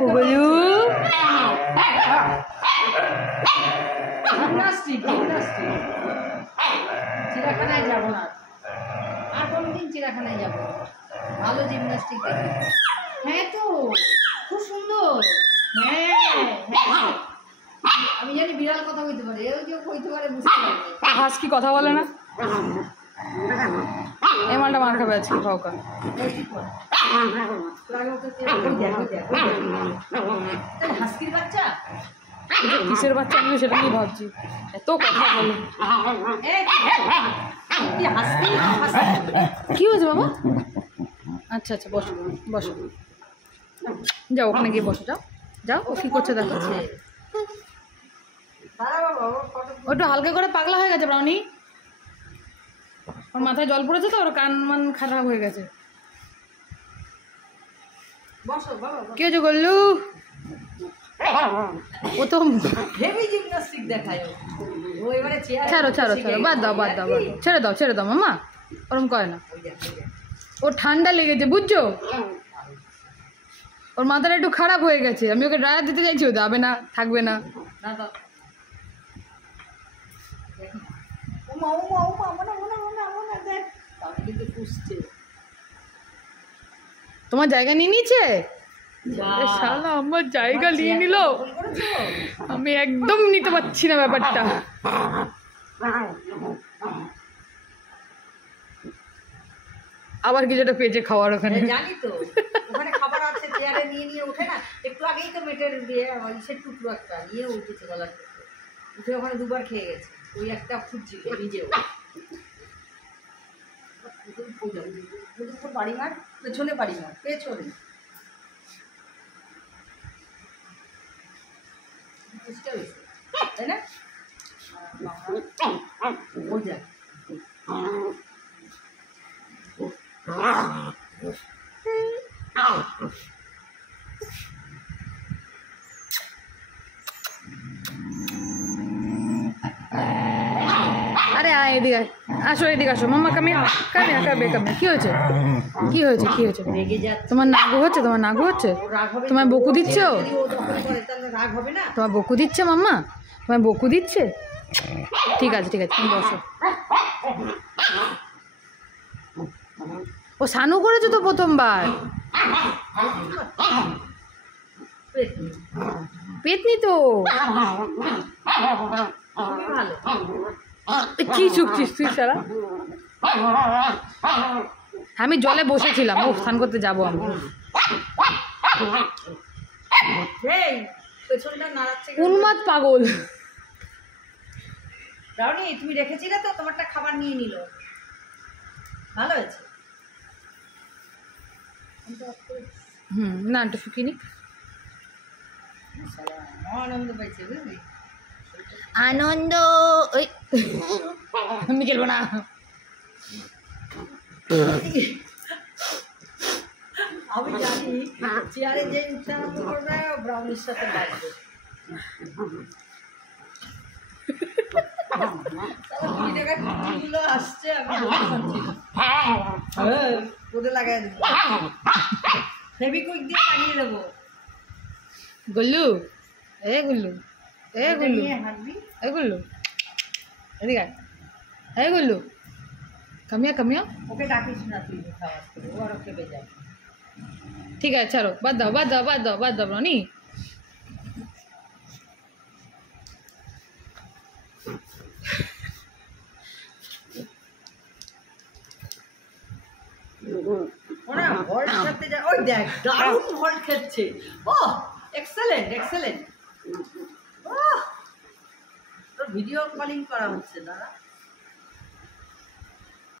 গুগলু চিড়িয়াখানায় যাবো না আর কোনদিন চিড়িয়াখানায় যাবো ভালো জিমনাস্টিক দেখে হ্যাঁ তো খুব সুন্দর হ্যাঁ হ্যাঁ আমি জানি বিড়াল কথা কইতে পারে এও কেউ কইতে পারে বুঝতে পারে হাঁস কি কথা বলে না এই মালটা মার খাবে আজকে খাওকা হাস্কির বাচ্চা কিসের বাচ্চা আমি সেটা নিয়ে ভাবছি এত কথা বলে কি হয়েছে বাবা আচ্ছা আচ্ছা বসো বসো যাও ওখানে গিয়ে বসো যাও যাও ও কি করছে দেখো ও একটু হালকা করে পাগলা হয়ে গেছে ব্রাউনি ওর মাথায় জল পড়েছে তো ওর কান মান খারাপ হয়ে গেছে কি হয়েছে গল্লু ও তো হেভি জিমনাস্টিক দেখায় ও এবারে ছাড়ো ছাড়ো ছাড়ো বাদ দাও ছেড়ে দাও মামা ওরম করে না ও ঠান্ডা লেগেছে বুঝছো ওর মাথাটা একটু খারাপ হয়ে গেছে আমি ওকে ড্রায়ার দিতে চাইছি ও যাবে না থাকবে না তোমার জায়গা নিয়ে নিচ্ছে শালা আমার জায়গা নিয়ে নিল আমি একদম নিতে পারছি না ব্যাপারটা আবার কি যেটা পেয়েছে খাওয়ার ওখানে জানি তো ওখানে খাবার আছে চেয়ারে নিয়ে ওঠে না একটু আগেই তো মেটের দিয়ে ইসের টুকরো একটা নিয়ে উঠেছে গলার টুকরো উঠে ওখানে দুবার খেয়ে গেছে ওই একটা খুঁজছিল নিজেও বাড়ি মার পেছনে বাড়ি মার পেছনে তাই না ওই দেখ আরে এদিকে আসো এদিকে আসো মাম্মা কামিয়া কি হয়েছে তোমার নাগু হচ্ছে তোমার বকু দিচ্ছ তোমার বকু দিচ্ছে মাম্মা তোমার বকু দিচ্ছে ঠিক আছে তুমি বসো ও সানু করেছে তো প্রথমবার পেতনি তো কি চুপছিস তুই সারা আমি জলে বসেছিলাম ও স্নান করতে যাবো আমি উন্মাদ পাগল রাউনি তুমি রেখেছিলে তো তোমারটা খাবার নিয়ে নিল ভালো হয়েছে না একটু শুকিনি আনন্দ পাইছে বুঝলি আনন্দ ওই আমি খেলবো না আমি জানি চেয়ারে যে উঠে আনন্দ করবে ব্রাউনির সাথে লাগবে আসছে ওদের লাগাই দেবো ফেভিকুইক দিয়ে লাগিয়ে দেবো গুল্লু গুল্লু গুল্লু কামিয়া ওকে ডাকিস না তুই খাওয়ার করে ও আরো খেপে যায় ঠিক আছে ছাড়ো বাদ দাও রনি ওরা ভল্ট খেতে যায় ওই দেখ দারুণ ভল্ট খেচ্ছে ও এক্সেলেন্ট তোর ভিডিও কলিং করা হচ্ছে দাদা